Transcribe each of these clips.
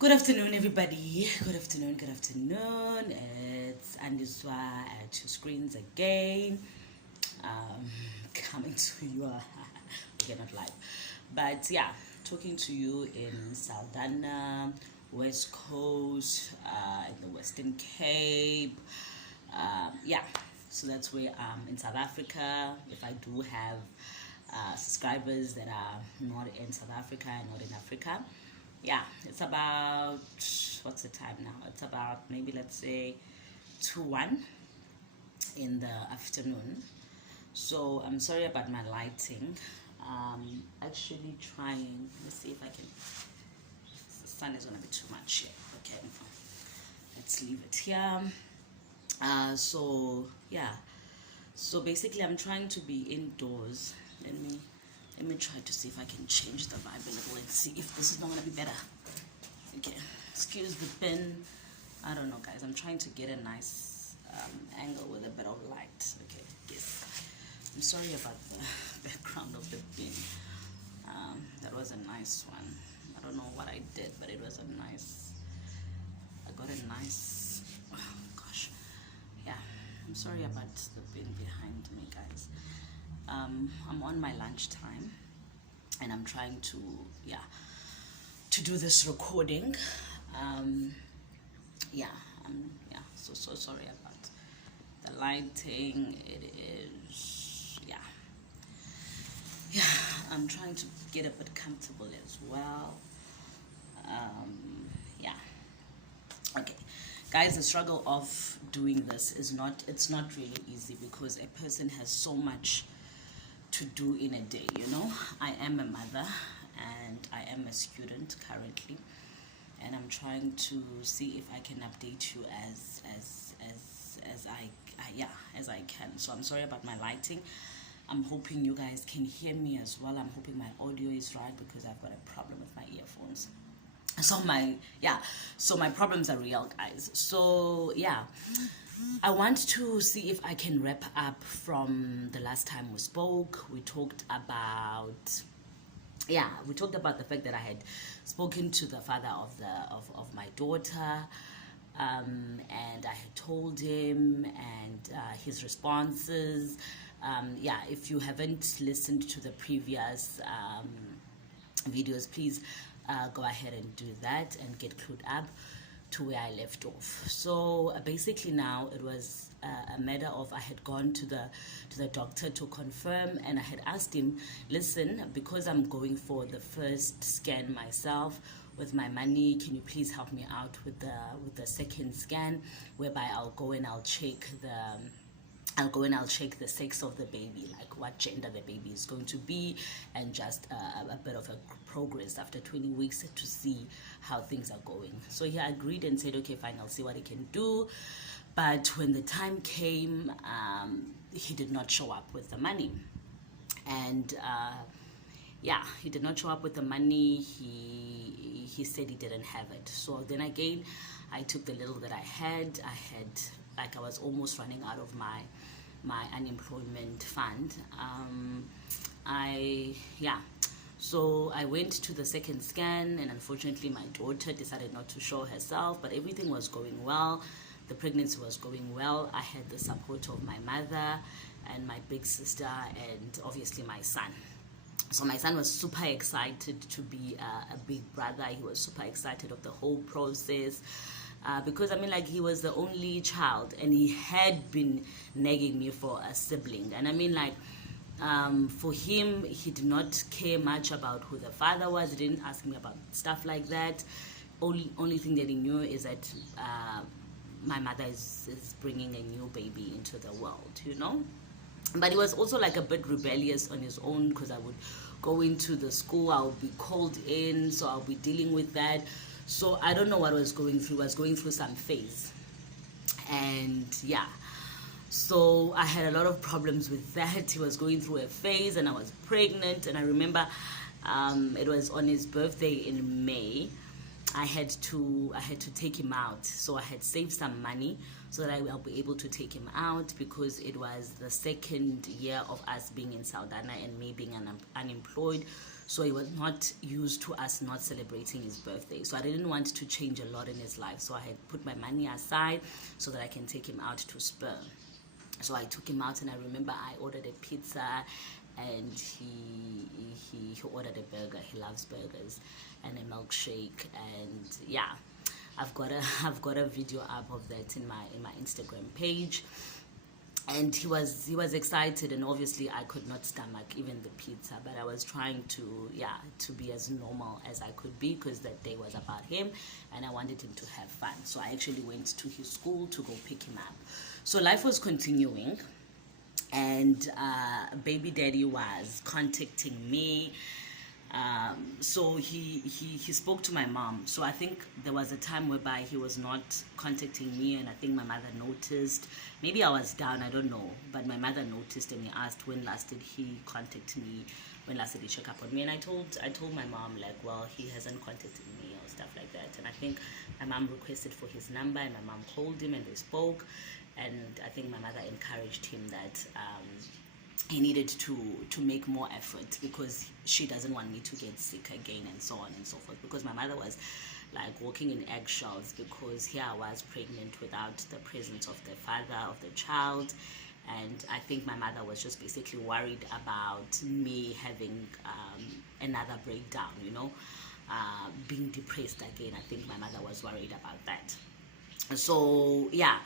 Good afternoon, everybody. Good afternoon, good afternoon. It's Andiswa at your screens again. Coming to you, okay, not live, but yeah, talking to you in Saldanha, West Coast, in the Western Cape. Yeah, so that's where in South Africa. If I do have subscribers that are not in South Africa and not in Africa, yeah, it's about, what's the time now? It's about, maybe let's say 2-1 in the afternoon. So I'm sorry about my lighting. Actually trying, let's see if I can. The sun is gonna be too much here. Okay, let's leave it here. So yeah, so basically I'm trying to be indoors. Let me try to see if I can change the vibe a little and see if this is not gonna be better. Okay, excuse the pen. I don't know, guys. I'm trying to get a nice angle with a bit of light. Okay, yes. I'm sorry about the background of the pen. That was a nice one. I don't know what I did, but it was a nice. I got a nice. Oh gosh, yeah. I'm sorry about the pen behind me, guys. I'm on my lunchtime, and I'm trying to to do this recording. Yeah, so sorry about the lighting. It is yeah. I'm trying to get a bit comfortable as well. Yeah. Okay, guys, the struggle of doing this is it's not really easy because a person has so much to do in a day. I am a mother and I am a student currently, and I'm trying to see if I can update you as I can. So I'm sorry about my lighting. I'm hoping you guys can hear me as well. I'm hoping my audio is right because I've got a problem with my earphones. So my problems are real, guys. So yeah, I want to see if I can wrap up from the last time we spoke. We talked about the fact that I had spoken to the father of my daughter, and I had told him, and his responses. If you haven't listened to the previous videos, please go ahead and do that and get clued up to where I left off. So basically now it was a matter of, I had gone to the doctor to confirm, and I had asked him, listen, because I'm going for the first scan myself with my money, can you please help me out with the second scan, whereby I'll go and I'll check the sex of the baby, like what gender the baby is going to be, and just a bit of a progress after 20 weeks to see how things are going. So he agreed and said, okay, fine, I'll see what he can do. But when the time came, he did not show up with the money. And he did not show up with the money. He said he didn't have it. So then again, I took the little that I had, like, I was almost running out of my unemployment fund. So I went to the second scan, and unfortunately my daughter decided not to show herself, but everything was going well. The pregnancy was going well. I had the support of my mother and my big sister, and obviously my son. So my son was super excited to be a big brother. He was super excited of the whole process. Because he was the only child, and he had been nagging me for a sibling. And for him, he did not care much about who the father was. He didn't ask me about stuff like that. Only thing that he knew is that my mother is bringing a new baby into the world, But he was also like a bit rebellious on his own, because I would go into the school, I would be called in, so I'll be dealing with that. So I don't know what was going through. I was going through some phase. And so I had a lot of problems with that. He was going through a phase, and I was pregnant. And I remember it was on his birthday in May. I had to take him out. So I had saved some money so that I'll be able to take him out, because it was the second year of us being in Saldanha and me being unemployed. So he was not used to us not celebrating his birthday. So I didn't want to change a lot in his life. So I had put my money aside so that I can take him out to Spur. So I took him out, and I remember I ordered a pizza, and he ordered a burger. He loves burgers, and a milkshake. And yeah, I've got a video up of that in my Instagram page. And he was excited, and obviously I could not stomach even the pizza, but I was trying to be as normal as I could be, because that day was about him and I wanted him to have fun. So I actually went to his school to go pick him up. So life was continuing, and baby daddy was contacting me. So he spoke to my mom. So I think there was a time whereby he was not contacting me, and I think my mother noticed. Maybe I was down, I don't know, but my mother noticed, and he asked when last did he contact me, when last did he check up on me. And I told my mom, like, well, he hasn't contacted me or stuff like that. And I think my mom requested for his number, and my mom called him and they spoke. And I think my mother encouraged him that he needed to make more effort, because she doesn't want me to get sick again, and so on and so forth. Because my mother was like walking in eggshells, because here I was pregnant without the presence of the father of the child. And I think my mother was just basically worried about me having another breakdown, being depressed again. I think my mother was worried about that. So yeah,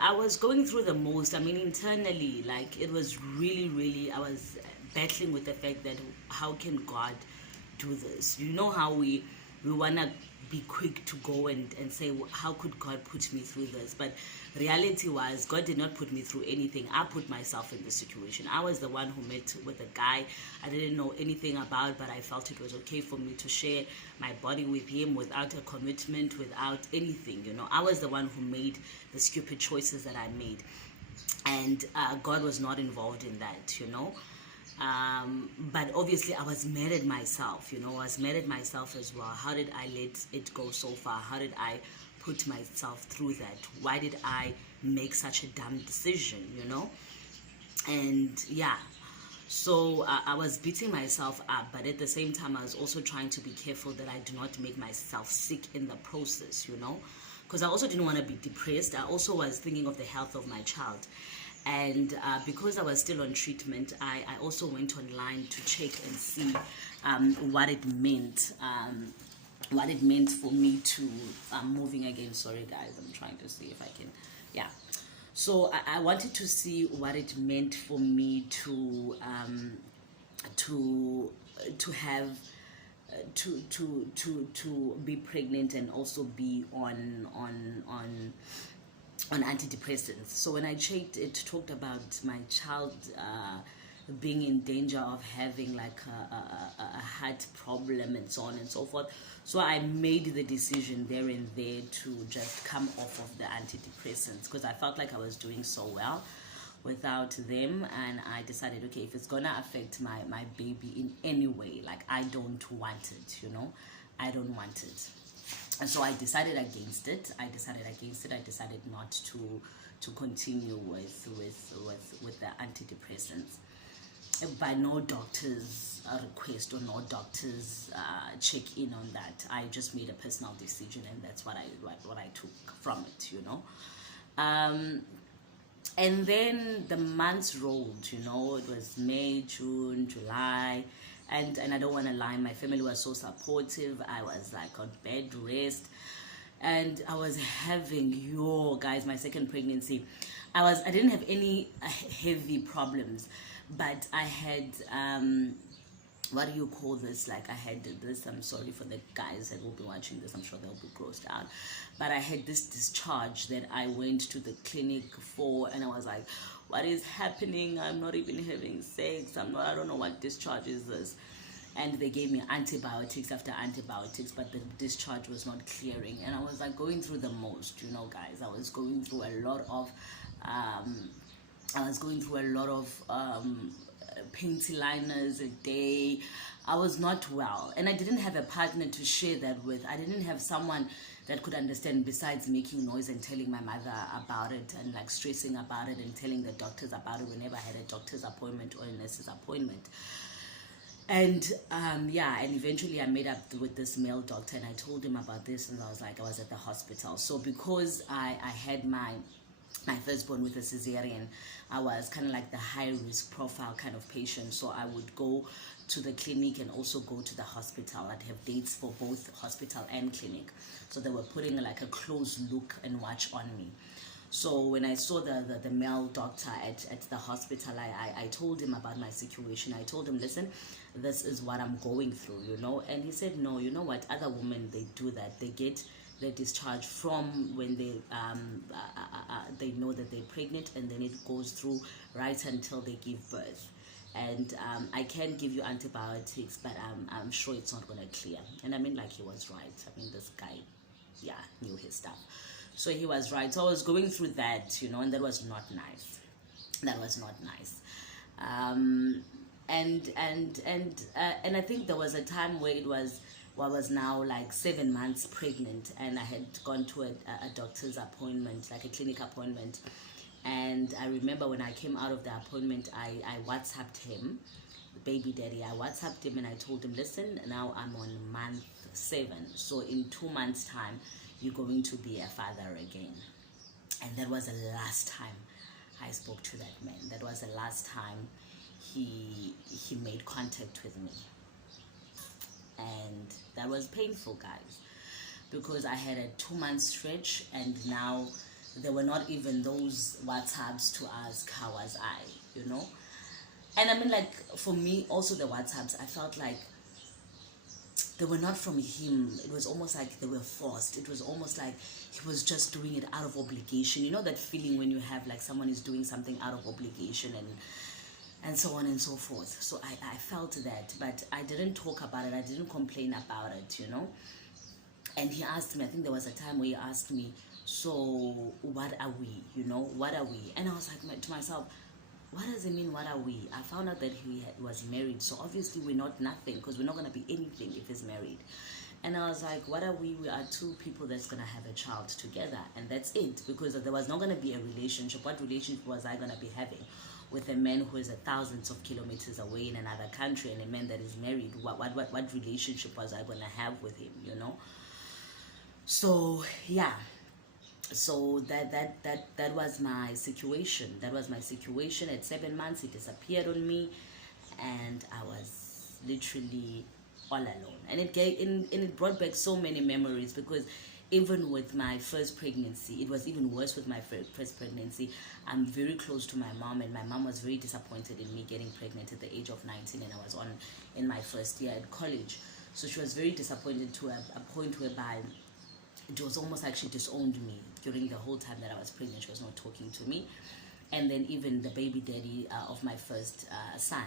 I was going through the most. I mean, internally, like, it was really, I was battling with the fact that how can God do this? You know how we want to be quick to go and say, well, how could God put me through this? But reality was, God did not put me through anything. I put myself in the situation. I was the one who met with a guy I didn't know anything about, but I felt it was okay for me to share my body with him without a commitment, without anything. I was the one who made the stupid choices that I made, and God was not involved in that. But obviously I was mad at myself. I was mad at myself as well. How did I let it go so far? How did I put myself through that? Why did I make such a dumb decision? And yeah, so I was beating myself up, but at the same time I was also trying to be careful that I do not make myself sick in the process, because I also didn't want to be depressed. I also was thinking of the health of my child. And because I was still on treatment, I also went online to check and see what it meant for me to moving again. Sorry guys, I'm trying to see if I can, yeah. So I wanted to see what it meant for me to have to be pregnant and also be on antidepressants. So when I checked, it talked about my child being in danger of having like a heart problem and so on and so forth. So I made the decision there and there to just come off of the antidepressants, because I felt like I was doing so well without them. And I decided, okay, if it's gonna affect my baby in any way, like, I don't want it, I don't want it. And so I decided against it. I decided not to continue with the antidepressants. By no doctor's request or no doctor's check in on that. I just made a personal decision, and that's what I took from it, And then the months rolled, it was May, June, July. And I don't want to lie, my family was so supportive. I was like on bed rest, and I was having, guys, my second pregnancy. I didn't have any heavy problems, but I had what do you call this? Like, I had this. I'm sorry for the guys that will be watching this. I'm sure they'll be grossed out. But I had this discharge that I went to the clinic for, and I was like, what is happening? I'm not even having sex. I don't know what discharge is this. And they gave me antibiotics after antibiotics, but the discharge was not clearing. And I was like going through the most, guys. I was going through a lot of painty liners a day. I was not well, and I didn't have a partner to share that with. I didn't have someone that could understand besides making noise and telling my mother about it and like stressing about it and telling the doctors about it whenever I had a doctor's appointment or a nurse's appointment. And yeah, and eventually I met up with this male doctor and I told him about this, and I was like, I was at the hospital. So because I had my firstborn with a cesarean, I was kind of like the high risk profile kind of patient. So I would go to the clinic and also go to the hospital. I'd have dates for both hospital and clinic. So they were putting like a close look and watch on me. So when I saw the male doctor at the hospital, I told him about my situation. I told him, listen, this is what I'm going through, you know. And he said, no, you know what, other women, they do that. They get their discharge from when they know that they're pregnant, and then it goes through right until they give birth. And I can give you antibiotics, but I'm sure it's not going to clear. And I mean, like, he was right. I mean, this guy, yeah, knew his stuff. So he was right. So I was going through that, you know, and that was not nice. That was not nice. And I think there was a time where it was, well, I was now like 7 months pregnant, and I had gone to a doctor's appointment, like a clinic appointment. And I remember when I came out of the appointment, I WhatsApped him, baby daddy. I WhatsApped him and I told him, listen, now I'm on month 7. So in 2 months' time, you're going to be a father again. And that was the last time I spoke to that man. That was the last time he made contact with me. And that was painful, guys, because I had a 2-month stretch, and now there were not even those WhatsApps to ask how was I, you know. And I mean, like, for me also, the WhatsApps, I felt like they were not from him. It was almost like they were forced. It was almost like he was just doing it out of obligation. You know that feeling when you have like someone is doing something out of obligation, and so on and so forth. So I felt that, but I didn't talk about it. I didn't complain about it, you know. And he asked me, I think there was a time where he asked me, so what are we, you know, what are we? And I was like to myself, what does it mean, what are we? I found out that he was married, so obviously we're not nothing, because we're not going to be anything if he's married. And I was like, what are we? We are 2 people that's going to have a child together, and that's it, because there was not going to be a relationship. What relationship was I going to be having with a man who is thousands of kilometers away in another country, and a man that is married? What relationship was I going to have with him, you know? So yeah, so that was my situation. That was my situation. At 7 months, he disappeared on me, and I was literally all alone. And it brought back so many memories, because even with my first pregnancy, it was even worse with my first pregnancy. I'm very close to my mom, and my mom was very disappointed in me getting pregnant at the age of 19, and I was in my first year at college. So she was very disappointed to a point whereby it was almost like she disowned me during the whole time that I was pregnant. She was not talking to me. And then even the baby daddy of my first son,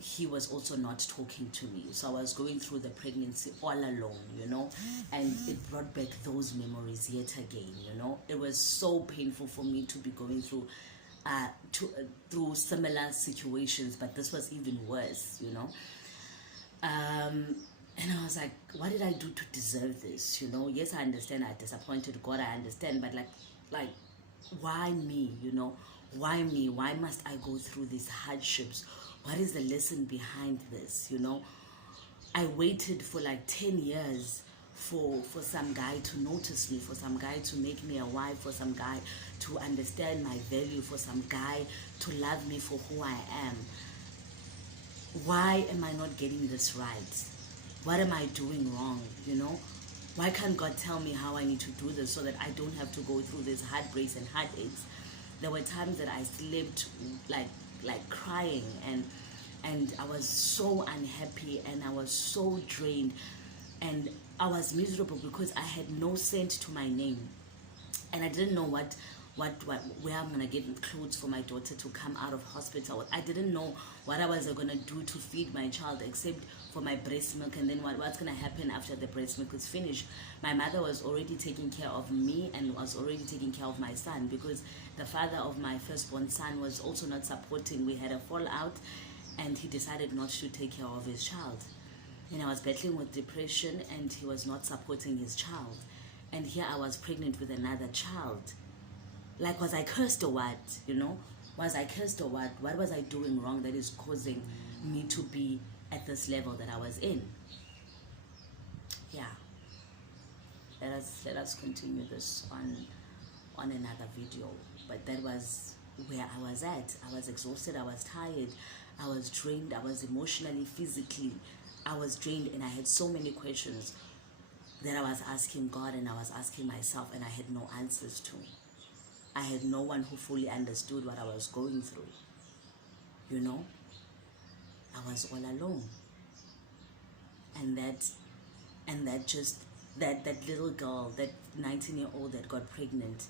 he was also not talking to me. So I was going through the pregnancy all alone, you know, and it brought back those memories yet again, you know. It was so painful for me to be going through through similar situations, but this was even worse, you know. And I was like, what did I do to deserve this? You know, yes, I understand I disappointed God, I understand, but like, why me, you know? Why me? Why must I go through these hardships? What is the lesson behind this, you know? I waited for like 10 years for some guy to notice me, for some guy to make me a wife, for some guy to understand my value, for some guy to love me for who I am. Why am I not getting this right? What am I doing wrong, you know? Why can't God tell me how I need to do this so that I don't have to go through these heartbreaks and heartaches? There were times that I slept like crying, and I was so unhappy, and I was so drained, and I was miserable because I had no cent to my name, and I didn't know what where I'm gonna get clothes for my daughter to come out of hospital. I didn't know what I was gonna do to feed my child except for my breast milk, and then what's gonna happen after the breast milk is finished. My mother was already taking care of me and was already taking care of my son, because the father of my firstborn son was also not supporting. We had a fallout, and he decided not to take care of his child. And I was battling with depression, and he was not supporting his child. And here I was pregnant with another child. Like, was I cursed or what? You know, was I cursed or what? What was I doing wrong that is causing me to be at this level that I was in? Yeah. Let us continue this on another video. But that was where I was at. I was exhausted. I was tired. I was drained. I was emotionally, physically. I was drained, and I had so many questions that I was asking God and I was asking myself, and I had no answers to. I had no one who fully understood what I was going through. You know, I was all alone. And that little girl, that 19-year-old that got pregnant,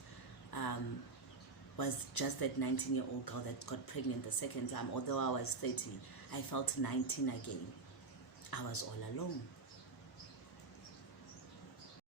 was just that 19-year-old girl that got pregnant the second time. Although I was 30, I felt 19 again. I was all alone.